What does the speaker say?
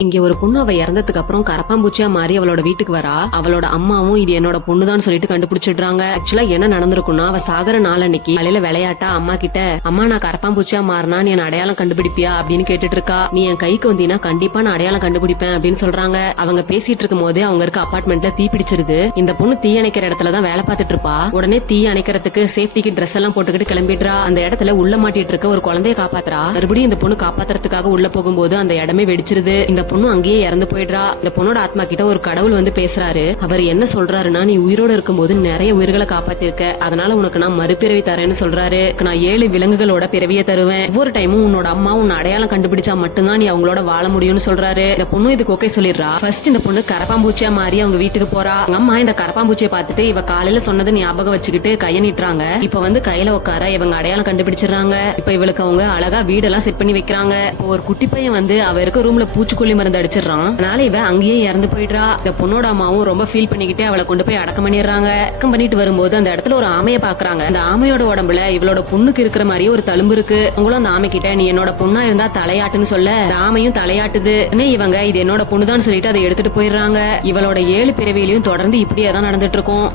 இங்க ஒரு பொண்ணு அவ இறந்ததுக்கு அப்புறம் கரப்பாம்பூச்சியா மாறி அவளோட வீட்டுக்கு வரா. அவளோட அம்மாவும் இது என்னோட பொண்ணுதான் சொல்லிட்டு கண்டுபிடிச்சிடுறாங்க. ஆக்சுவலா என்ன நடந்திருக்கும்னா, அவ சாகர நாள் அன்னைக்கு காலையில விளையாட்டா அம்மா கிட்ட, அம்மா நான் கரப்பாம்பூச்சியா மாறினா நீ என்ன அடையாளம் கண்டுபிடிப்பியா அப்படின்னு கேட்டுட்டு இருக்கா. நீ என் கைக்கு வந்தீனா கண்டிப்பா நான் அடையாளம் கண்டுபிடிப்பேன் அப்படின்னு சொல்றாங்க. அவங்க பேசிட்டு இருக்கும் போதே அவங்க இருக்க அபார்ட்மெண்ட்ல தீ பிடிச்சிருது. இந்த பொண்ணு தீ அணைக்கிற இடத்துலதான் வேலை பார்த்துட்டு இருப்பா. உடனே தீ அணைக்கிறதுக்கு சேஃப்டிக்கு ட்ரெஸ் எல்லாம் போட்டுக்கிட்டு கிளம்பிடுறா. அந்த இடத்துல உள்ள மாட்டிட்டு இருக்க ஒரு குழந்தைய காப்பாத்துறா. மறுபடியும் இந்த பொண்ணு காப்பாத்துறதுக்காக உள்ள போகும்போது அந்த இடமே வெடிச்சிருது. இந்த பொண்ணு அங்கேயே இறந்து போயிடுறா. இந்த பொண்ணோட ஆத்மா கிட்ட ஒரு கடவுள் வந்து பேசுறாரு. அவர் என்ன சொல்றாருன்னா, நீ உயிரோட இருக்கும்போது நிறைய உயிர்களை காப்பாத்திருக்க, அதனால உனக்கு நான் மறுபிறவி தரேன்னு சொல்றாரு. நான் 7 விலங்குகளோட பிறவியை தருவேன். ஒவ்வொரு டைமும் உன்னோட அம்மா உன்னை அடையாளம் கண்டுபிடிச்சா மட்டும்தான் நீ அவங்களோட வாழ முடியும்னு சொல்றாரு. இந்த பொண்ணு இதுக்கு ஓகே சொல்லிடுறா. ஃபர்ஸ்ட் இந்த பொண்ணு கரப்பாம்பூச்சியா மாறி அவங்க வீட்டுக்கு போறா. அம்மா இந்த கரப்பாம்பூச்சியை பார்த்துட்டு இவ காலையில சொன்னது ஞாபகம் வச்சுக்கிட்டு கைய நீட்டுறாங்க. இப்ப வந்து கையில உட்கார இவங்க அடையாளம் கண்டுபிடிச்சிடறாங்க. இப்ப இவளுக்கு அவங்க அழகா வீடெல்லாம் செட் பண்ணி வைக்கிறாங்க. ஒரு குட்டி பையன் வந்து அவ இருக்க ரூம்ல பூச்சிக்கொல்லி மருந்து அடிச்சிடறான். அதனால இவ அங்கேயே இறந்து போயிடுறா. இந்த பொண்ணோட அம்மாவும் ரொம்ப ஃபீல் பண்ணிக்கிட்டே அவளை கொண்டு போய் அடக்கம் பண்ணிடுறாங்க. அடக்கம் பண்ணிட்டு வரும்போது அந்த இடத்துல ஒரு ஆமையை பாக்குறாங்க. அந்த ஆமையோட உடம்புல இவளோட பொண்ணுக்கு இருக்கிற மாதிரியே ஒரு தழும்பு இருக்கு. அவங்களும் அந்த ஆமை கிட்ட, நீ என்னோட பொண்ணா இருந்தா தலையாட்டுன்னு சொல்ல, அந்த ஆமையும் தலையாட்டுது. இவங்க இது என்னோட பொண்ணுதான் சொல்லிட்டு அதை எடுத்துட்டு போயிடுறாங்க. இவளோட 7 பிறவியிலையும் தொடர்ந்து இப்படியே தான் நடந்துட்டு இருக்கும்.